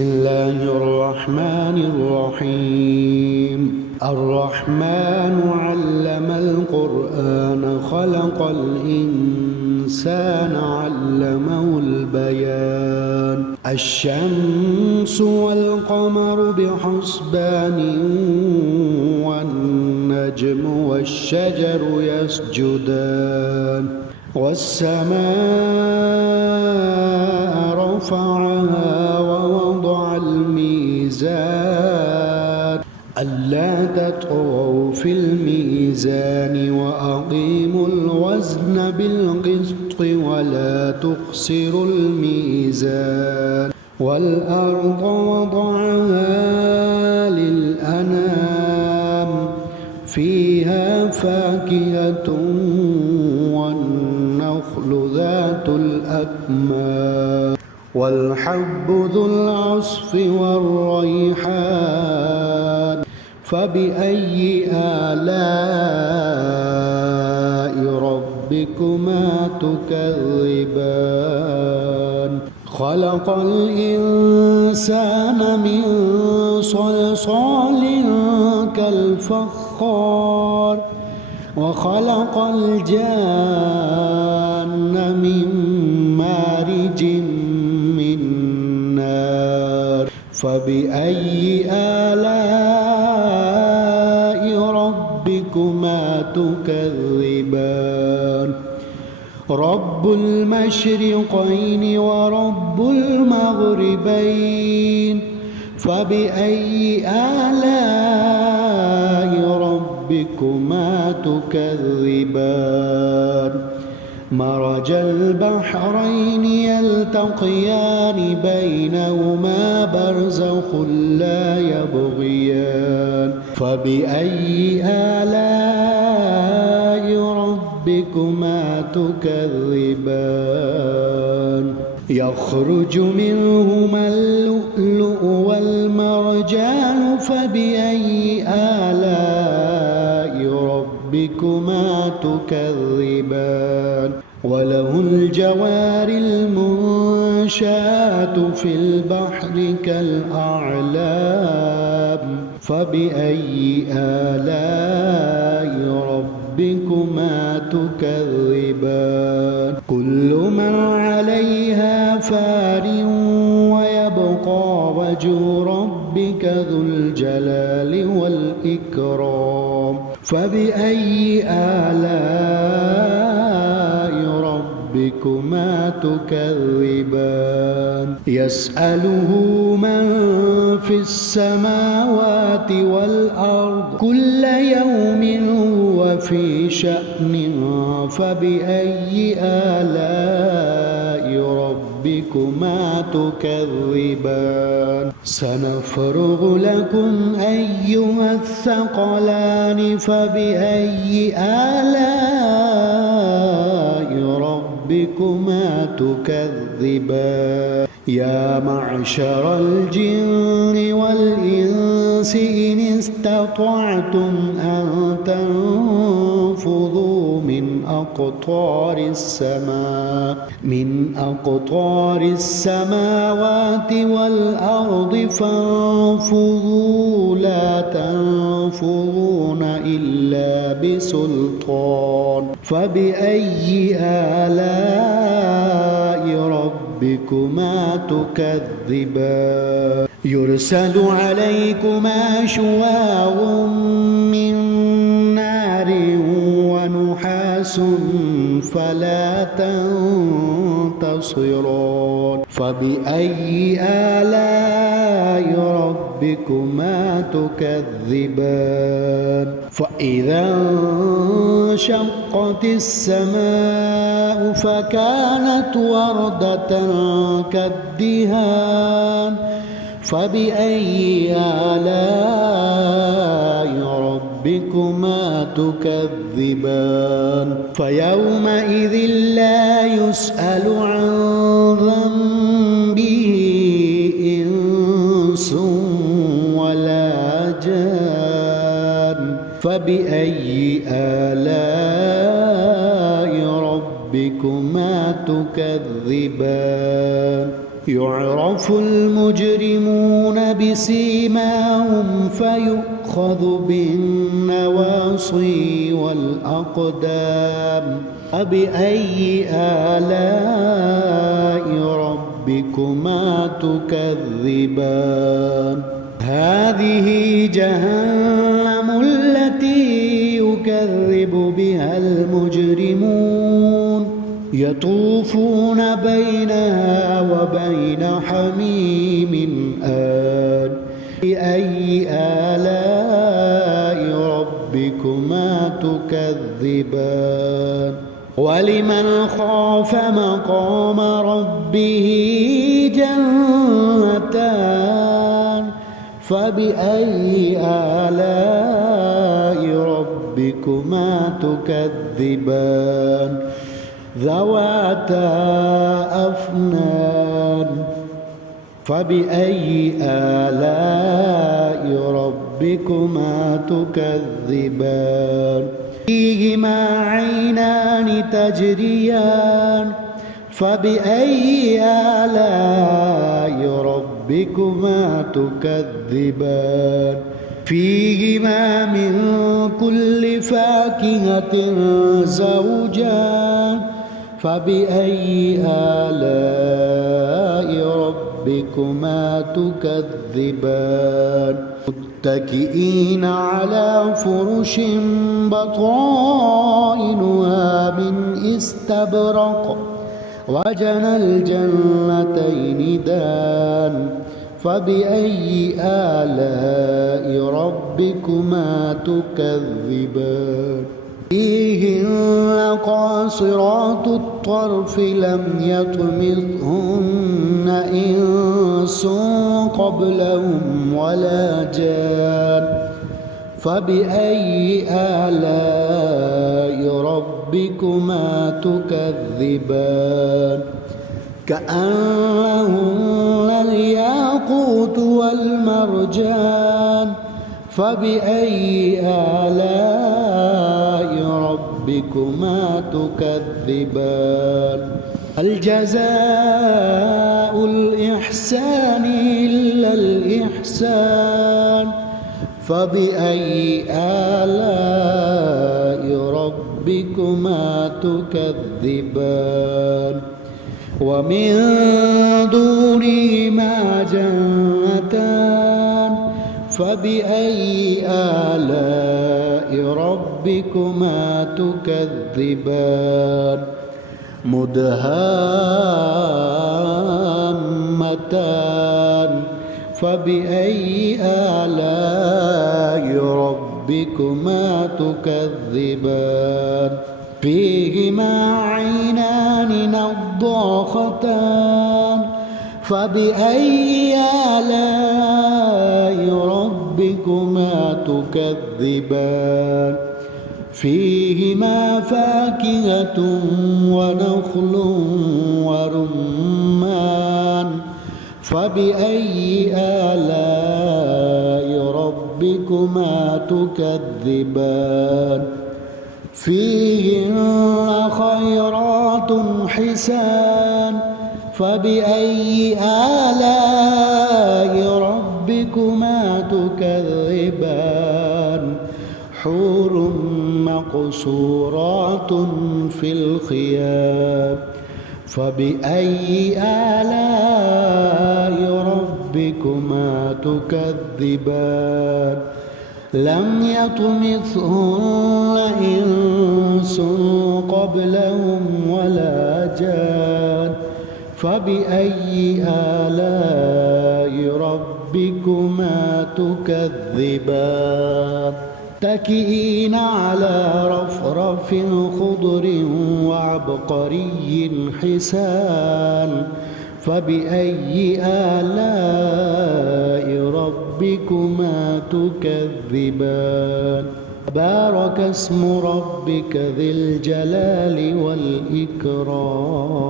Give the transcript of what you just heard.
الله الرحمن الرحيم. الرحمن علم القرآن خلق الإنسان علمه البيان. الشمس والقمر بحسبان والنجم والشجر يسجدان. والسماء رفعها ووضع الميزان ألا تطغوا في الميزان وأقيموا الوزن بالقسط ولا تخسروا الميزان. والأرض وضعها للأنام فيها فاكهة والنخل ذات الأكمام والحب ذو العصف والريحان. فبأي آلاء ربكما تكذبان؟ خلق الإنسان من صلصال كالفخار وخلق الجان من مارج من نار. فبأي آلاء ربكما تكذبان؟ رب المشرقين ورب المغربين. فبأي آلاء ربكما تكذبان؟ مرج البحرين يلتقيان بينهما برزخ لا يبغيان. فبأي آلاء ربكما تكذبان؟ يخرج منهما اللؤلؤ والمرجان. فبأي آلاء ربكما تكذبان؟ وله الجوار المنشآت في البحر كالأعلام. فبأي آلاء ربكما تكذبان؟ كل من عليها فان ويبقى وجه ربك ذو الجلال والإكرام. فبأي آلاء ربكما تكذبان؟ يسأله من في السماوات والأرض كل يوم هو في شأن. فبأي آلاء ربكما تكذبان؟ سنفرغ لكم أيها الثقلان. فبأي آلاء ربكما تكذبان؟ يا معشر الجن والإنس إن استطعتم أن تنفذوا من أقطار السماوات والأرض فانفذوا لا تنفذون إلا بسلطان. فبأي آلاء ربكما تكذبان؟ يرسل عليكما شواظ من نار ونحاس فلا تنتصران. فبأي آلاء ربكما تكذبان؟ فإذا انشقت السماء فكانت وردة كالدهان. فبأي آلاء ربكما تكذبان؟ فيومئذ لا يسأل عن ذنبه إنس ولا جان. فبأي آلاء ربكما تكذبان؟ يعرف المجرمون بسيماهم فيؤخذ بالنواصي والأقدام فبأي آلاء ربكما تكذبان هذه جهنم التي يكذب بها المجرمون يطوفون بينها وبين حميم آن بأي آلاء ربكما تكذبان ولمن خاف مقام ربه جنتان فبأي آلاء ربكما تكذبان ذواتا أفنان فبأي آلاء ربكما تكذبان فيهما عينان تجريان فبأي آلاء ربكما تكذبان فيهما من كل فاكهة زوجان فبأي آلاء ربكما تكذبان متكئين على فرش بطائنها من استبرق وجنى الجنتين دان فبأي آلاء ربكما تكذبان فيهن قاصرات الطرف لم يطمثهن إنس قبلهم ولا جان فبأي آلاء ربكما تكذبان كأنهن الياقوت والمرجان فبأي آلاء ربكما تكذبان هل جزاء الإحسان إلا الإحسان فبأي آلاء ربكما تكذبان ومن دونهما جنتان فبأي آلاء ربكما تكذبان مدهامتان فبأي آلاء ربكما تكذبان فيهما عينان نضاختان فبأي آلاء ربكما تكذبان فيهما فاكهة ونخل ورمان فبأي آلاء ربكما تكذبان فيهن خيرات حسان فبأي آلاء ربكما تكذبان حور مقصورات في الخيام فبأي آلاء ربكما تكذبان لم يطمثهن إنس قبلهم ولا جان فبأي آلاء ربكما تكذبان متكئين على رفرف خضر وعبقري حسان فبأي آلاء ربكما تكذبان بارك اسم ربك ذي الجلال والإكرام.